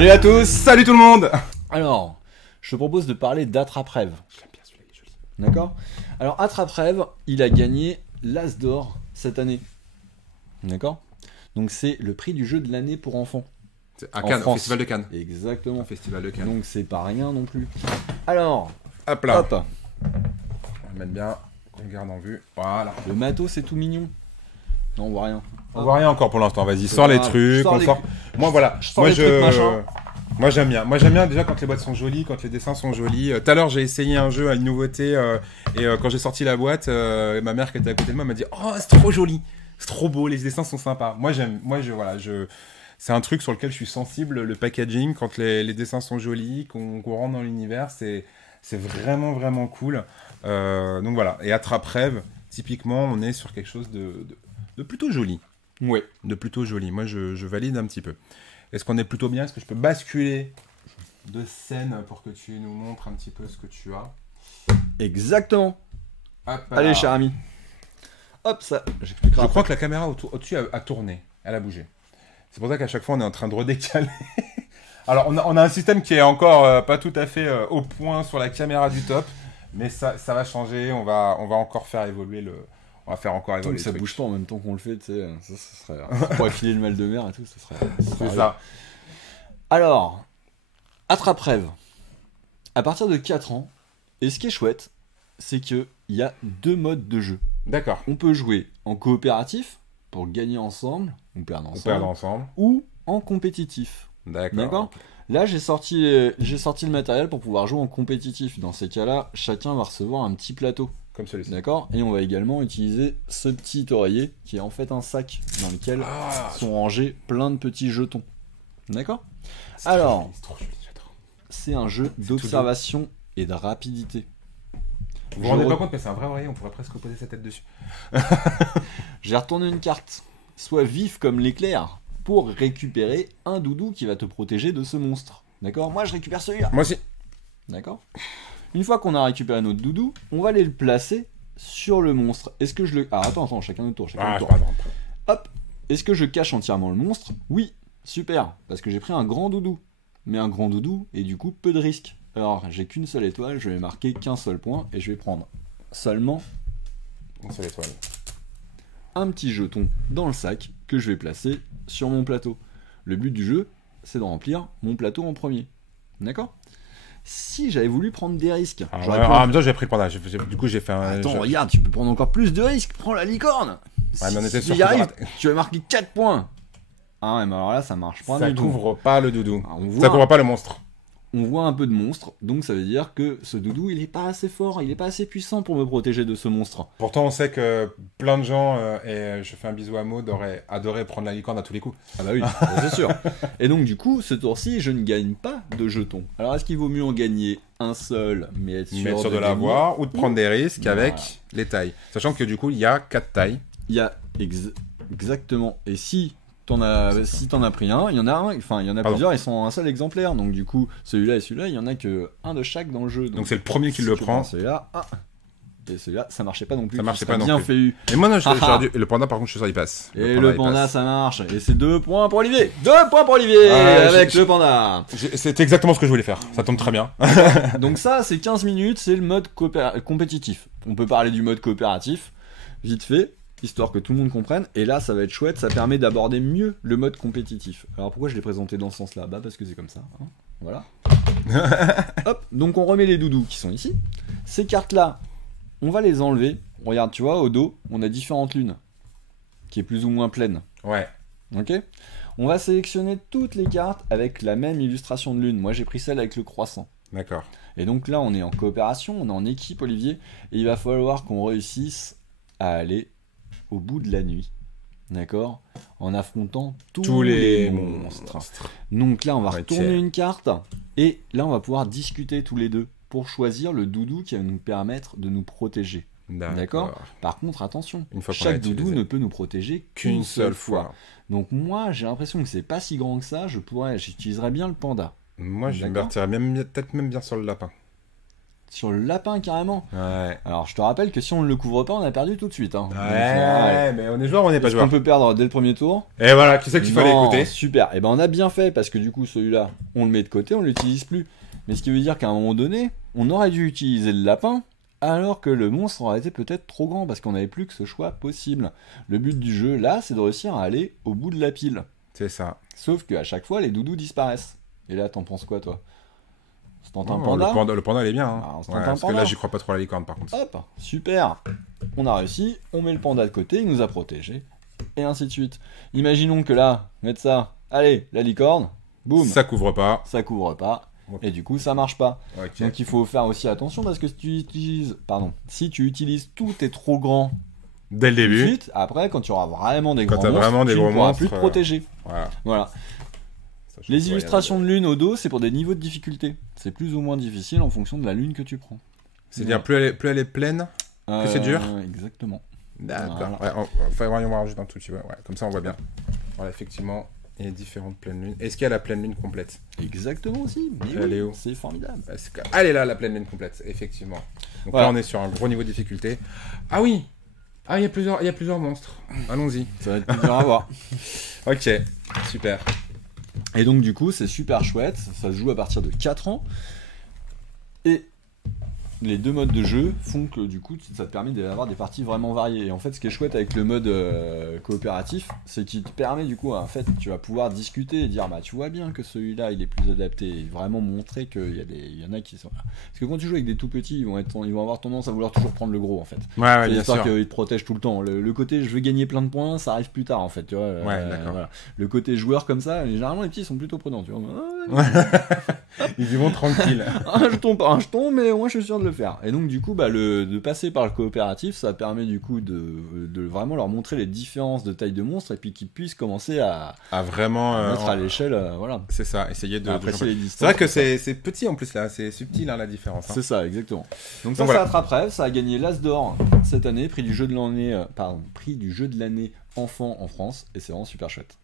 Salut à tous. Salut tout le monde. Alors, je te propose de parler d'Attrape-Rêve. J'aime bien celui-là, il est joli. D'accord. Alors, Attrape-Rêve, il a gagné l'As d'or cette année. D'accord. Donc, c'est le prix du jeu de l'année pour enfants. À Cannes, au France. Festival de Cannes. Exactement. Au Festival de Cannes. Donc, c'est pas rien non plus. Alors, Hop là. hop, On va mettre bien, qu'on garde en vue. Voilà. le matos, c'est tout mignon. Non, on voit rien. On voit rien encore pour l'instant. Vas-y, C'est sors les grave. trucs. Sors On les- sort. Moi voilà. je sors Moi les trucs, machin. Moi j'aime bien. Moi j'aime bien déjà quand les boîtes sont jolies, quand les dessins sont jolis. Tout à l'heure j'ai essayé un jeu à une nouveauté et quand j'ai sorti la boîte, ma mère qui était à côté de moi m'a dit oh c'est trop joli, c'est trop beau, les dessins sont sympas. Moi j'aime. C'est un truc sur lequel je suis sensible. Le packaging quand les dessins sont jolis, qu'on rentre dans l'univers, c'est vraiment vraiment cool. Donc voilà. Et Attrape-Rêve, typiquement on est sur quelque chose de plutôt joli. Ouais. De plutôt joli. Moi, je valide un petit peu. Est-ce qu'on est plutôt bien? Est-ce que je peux basculer de scène pour que tu nous montres un petit peu ce que tu as? Exactement. Hop là. Allez, cher ami. Hop, ça. J'expliquerai Je après. crois que la caméra au-dessus a tourné. Elle a bougé. C'est pour ça qu'à chaque fois, on est en train de redécaler. Alors, on a un système qui est encore pas tout à fait au point sur la caméra du top. Mais ça va changer. On va encore faire évoluer le... On va faire encore Tant évoluer que ça le truc. bouge pas en même temps qu'on le fait, tu sais, ça serait... On pourrait filer le mal de mer et tout, ça serait C'est ça. Alors, Attrape-Rêve. À partir de 4 ans, et ce qui est chouette, c'est qu'il y a 2 modes de jeu. D'accord. On peut jouer en coopératif, pour gagner ensemble, ou perdre On ensemble, perd ensemble. ou en compétitif. D'accord. D'accord. Là, j'ai sorti le matériel pour pouvoir jouer en compétitif. Dans ces cas-là, chacun va recevoir un petit plateau. Comme celui-ci. D'accord. Et on va également utiliser ce petit oreiller qui est en fait un sac dans lequel Ah, sont rangés plein de petits jetons. D'accord. c'est trop Alors, joli, c'est trop joli, j'adore. c'est un jeu d'observation et de rapidité. Vous vous rendez pas compte, mais c'est un vrai oreiller, on pourrait presque poser sa tête dessus. J'ai retourné une carte, soit vif comme l'éclair, pour récupérer un doudou qui va te protéger de ce monstre. D'accord. Moi, je récupère celui-là. Moi aussi. D'accord. Une fois qu'on a récupéré notre doudou, on va aller le placer sur le monstre. Est-ce que je le... Ah, attends, chacun notre tour. Ah, tour. pardon. Hop. Est-ce que je cache entièrement le monstre? Oui. Super. Parce que j'ai pris un grand doudou. Mais un grand doudou, et du coup, peu de risque. Alors, j'ai qu'une seule étoile, je vais marquer qu'un seul point, et je vais prendre seulement Une seule étoile. un petit jeton dans le sac que je vais placer sur mon plateau. Le but du jeu, c'est de remplir mon plateau en premier. D'accord? Si j'avais voulu prendre des risques, Ah, j'aurais ouais, pu- en même temps, j'ai pris le panda. Du coup, j'ai fait un. Attends, je- regarde, tu peux prendre encore plus de risques. Prends la licorne. Ouais, mais on était Si sûr y que arrive, j'aurais- tu vas marquer 4 points. Ah ouais, mais alors là, ça marche pas Ça du tout. couvre pas le doudou. Ah, Ça couvre pas le monstre. On voit un peu de monstre, donc ça veut dire que ce doudou, il est pas assez fort, il est pas assez puissant pour me protéger de ce monstre. Pourtant, on sait que plein de gens, et je fais un bisou à Maud, auraient adoré prendre la licorne à tous les coups. Ah bah oui, c'est sûr. Et donc du coup, ce tour-ci, je ne gagne pas de jetons. Alors est-ce qu'il vaut mieux en gagner un seul, mais être sûr, Mais sûr de gagner l'avoir ou de prendre des risques Voilà. avec les tailles. Sachant que du coup, il y a 4 tailles. Il y a exactement. Et si t'en as pris un, il y en a un, enfin il y en a Pardon. plusieurs, ils sont un seul exemplaire. Donc du coup, celui-là et celui-là, il y en a que un de chaque dans le jeu. Donc c'est le premier qui si le tu prend. Celui-là, et celui-là, ça marchait pas non plus. Ça marchait Tu serais pas non bien plus. fait eu. Et moi, non, Ah, j'aurais dû- le panda, par contre, je suis sûr, il passe. Et le il panda, passe. ça marche. Et c'est 2 points pour Olivier. 2 points pour Olivier avec le panda. C'est exactement ce que je voulais faire. Ça tombe très bien. Donc ça, c'est 15 minutes, c'est le mode compétitif. On peut parler du mode coopératif, vite fait, histoire que tout le monde comprenne. Et là, ça va être chouette, ça permet d'aborder mieux le mode compétitif. Alors pourquoi je l'ai présenté dans ce sens-là? Bah parce que c'est comme ça. Hein. Voilà. Hop, donc on remet les doudous qui sont ici. Ces cartes-là, on va les enlever. Regarde, tu vois, au dos, on a différentes lunes, qui est plus ou moins pleine. Ouais. Ok. On va sélectionner toutes les cartes avec la même illustration de lune. Moi, j'ai pris celle avec le croissant. D'accord. Et donc là, on est en coopération, on est en équipe, Olivier, et il va falloir qu'on réussisse à aller au bout de la nuit. D'accord? En affrontant tous les monstres. Donc là, on va Ouais, retourner tiens. une carte, et là, on va pouvoir discuter tous les deux pour choisir le doudou qui va nous permettre de nous protéger. D'accord. Par contre, attention, Une fois qu'on chaque l'a doudou utilisé. ne peut nous protéger qu'une seule fois. Donc moi, j'ai l'impression que c'est pas si grand que ça, j'utiliserais bien le panda. Moi, je me D'accord. partirais peut-être même bien sur le lapin. sur le lapin carrément. Ouais. Alors je te rappelle que si on ne le couvre pas, on a perdu tout de suite. Hein. Ouais, mais on est joueur, on n'est pas Est-ce joueur. qu'on peut perdre dès le premier tour? Et voilà, qui c'est qu'il fallait Non, écouter. Super. Et ben on a bien fait parce que du coup celui-là, on le met de côté, on l'utilise plus. Mais ce qui veut dire qu'à un moment donné, on aurait dû utiliser le lapin alors que le monstre aurait été peut-être trop grand parce qu'on n'avait plus que ce choix possible. Le but du jeu là, c'est de réussir à aller au bout de la pile. C'est ça. Sauf qu'à chaque fois, les doudous disparaissent. Et là, t'en penses quoi toi? On se tente un Oh, panda? le panda, il est bien. Hein. Ah, on se Ouais, tente un parce que panda. là, j'y crois pas trop à la licorne, par contre. Hop, super. On a réussi, on met le panda de côté, il nous a protégés. Et ainsi de suite. Imaginons que là, mettre ça, allez, la licorne, boum, Ça couvre pas. ça couvre pas. Ok. Et du coup, ça marche pas. Ok. Donc il faut faire aussi attention parce que si tu utilises tout est trop grand Dès le tout de début. suite, après quand tu auras vraiment des Quand grands t'as monstres, vraiment des tu gros ne pourras monstres, plus te protéger. Voilà. Voilà. Ça, je Les pense pas, illustrations de lune au dos, c'est pour des niveaux de difficulté. C'est plus ou moins difficile en fonction de la lune que tu prends. C'est-à-dire, plus elle est pleine. c'est dur. Exactement. D'accord. Voilà. Ouais, faut voir juste un tout petit peu. Ouais, comme ça, on voit bien. Voilà, effectivement, il y a différentes pleines lunes. Est-ce qu'il y a la pleine lune complète? Exactement aussi. Mais Elle est oui, où? c'est formidable. Elle est là, la pleine lune complète, effectivement. Donc Voilà. là, on est sur un gros niveau de difficulté. Ah oui. Ah, il y a plusieurs monstres. Allons-y. Ça va être plus dur à voir. Ok, super. Et donc du coup, c'est super chouette. Ça se joue à partir de 4 ans. Et les deux modes de jeu font que du coup, ça te permet d'avoir des parties vraiment variées. Et en fait, ce qui est chouette avec le mode coopératif, c'est qu'il te permet du coup, en fait, tu vas pouvoir discuter et dire, bah tu vois bien que celui-là, il est plus adapté. Et vraiment montrer il y en a qui sont... Parce que quand tu joues avec des tout petits, ils vont avoir tendance à vouloir toujours prendre le gros, en fait. Ouais, C'est bien l'histoire sûr. qu'ils te protègent tout le temps. Le côté je veux gagner plein de points, ça arrive plus tard en fait. Tu vois, Ouais, d'accord. voilà. Le côté joueur comme ça, généralement les petits sont plutôt prudents. Tu vois. Ils y vont tranquilles. Un jeton, mais moi je suis sûr de le faire. Et donc du coup, bah, de passer par le coopératif, ça permet du coup de vraiment leur montrer les différences de taille de monstre et puis qu'ils puissent commencer à Ah, vraiment. mettre à l'échelle. Voilà. C'est ça, essayer de Apprécier les distances. C'est vrai que c'est petit en plus là, c'est subtil hein, la différence. Hein. C'est ça, exactement. Donc ça, voilà. ça attrape-rêve, ça a gagné l'As d'or cette année, prix du jeu de l'année enfant en France, et c'est vraiment super chouette.